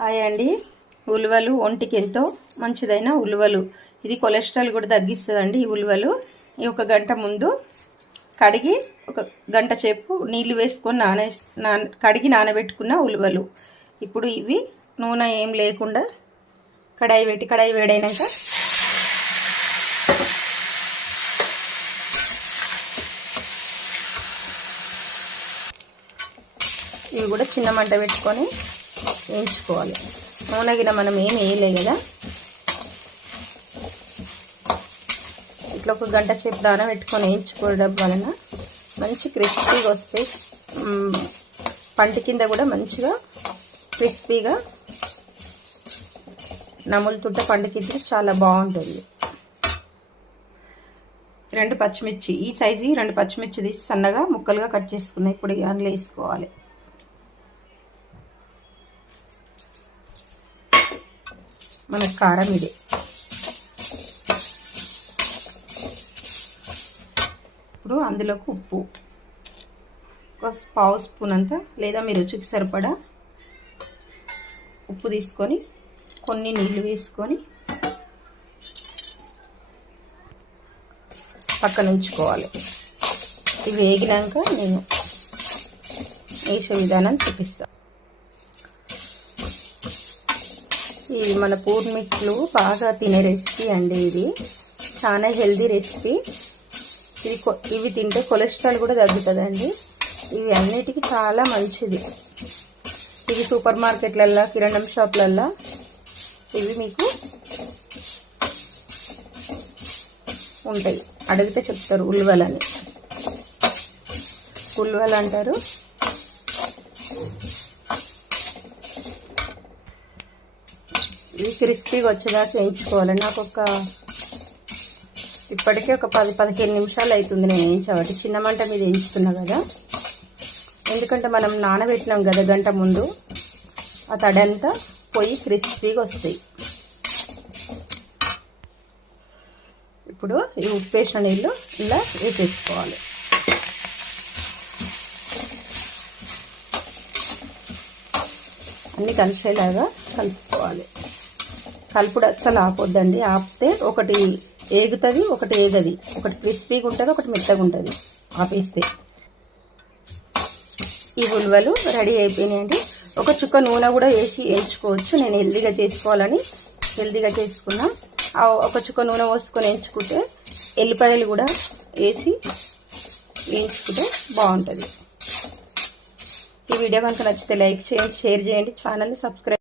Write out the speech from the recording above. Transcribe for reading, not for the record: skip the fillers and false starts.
Hi అండి. ఉలువలు ఒంటికి ఎంతో మంచిదైన ఉలువలు. ఇది కొలెస్ట్రాల్ కూడా తగ్గిస్తుందండి. ఈ ఉలువలు ఒక గంట ముందు కడిగి ఒక గంట సేపు నీళ్లు వేసుకొని కడిగి నానబెట్టుకున్న ఉలువలు. ఇప్పుడు ఇవి నూనె ఏం లేకుండా కడాయి వేడైనాక ఇవి కూడా చిన్న మంట పెట్టుకొని వేయించుకోవాలి. నూనె గిన మనం ఏం వేయలే కదా. ఇట్లా ఒక గంట సేపు నానబెట్టుకొని వేయించుకోవడం వలన మంచి క్రిస్పీగా వస్తాయి. పంటి కింద కూడా మంచిగా క్రిస్పీగా నములుతుంటే పండు కింద చాలా బాగుంటుంది. 2 పచ్చిమిర్చి, ఈ సైజు 2 పచ్చిమిర్చి తీసి సన్నగా ముక్కలుగా కట్ చేసుకున్నాయి. ఇప్పుడు అందులో వేసుకోవాలి. మనకు కారం ఇదే. ఇప్పుడు అందులోకి ఉప్పు ఒక పావు స్పూన్ అంతా, లేదా మీ రుచికి సరిపడా ఉప్పు తీసుకొని కొన్ని నీళ్ళు వేసుకొని పక్కన ఉంచుకోవాలి. ఇవి వేగినాక నేను వేసే విధానం చూపిస్తాను. ఇది మన పూర్ణికులు బాగా తినే రెసిపీ అండి. ఇది చాలా హెల్దీ రెసిపీ. ఇవి తింటే కొలెస్ట్రాల్ కూడా తగ్గుతుందండి. ఇవి అన్నిటికీ చాలా మంచిది. ఇది సూపర్ మార్కెట్లల్లో, కిరాణం షాప్లల్లో ఇవి మీకు ఉంటాయి. అడిగితే చెప్తారు ఉలువలని. ఉలువలు అంటారు. ఇవి క్రిస్పీగా వచ్చేదాకా వేయించుకోవాలి. నాకు ఇప్పటికే ఒక 10-15 నిమిషాలు అవుతుంది నేను వేయించబట్టి. చిన్న మంట మీద వేయించుతున్నా కదా, ఎందుకంటే మనం నానబెట్టినాం కదా గంట ముందు. ఆ తడంతా పోయి క్రిస్పీగా వస్తాయి. ఇప్పుడు ఈ ఉప్పు వేసిన నీళ్ళు ఇలా వేసేసుకోవాలి. అన్నీ కలిసేలాగా కలుపుకోవాలి. కలుపుడు అస్సలు ఆపొద్దండి. ఆపితే ఒకటి ఏగుతుంది, ఒకటి ఏగది. ఒకటి క్రిస్పీగా ఉంటుంది, ఒకటి మెత్తగా ఉంటుంది ఆపేస్తే. ఈ ఉలువలు రెడీ అయిపోయినాయండి. ఒక చుక్క నూనె కూడా వేసి వేయించుకోవచ్చు. నేను హెల్దీగా చేసుకోవాలని హెల్దీగా చేసుకున్నా. ఒక చుక్క నూనె పోసుకొని వేయించుకుంటే, ఎల్లిపాయలు కూడా వేసి వేయించుకుంటే బాగుంటుంది. ఈ వీడియో కనుక నచ్చితే లైక్ చేయండి, షేర్ చేయండి, ఛానల్ని సబ్స్క్రైబ్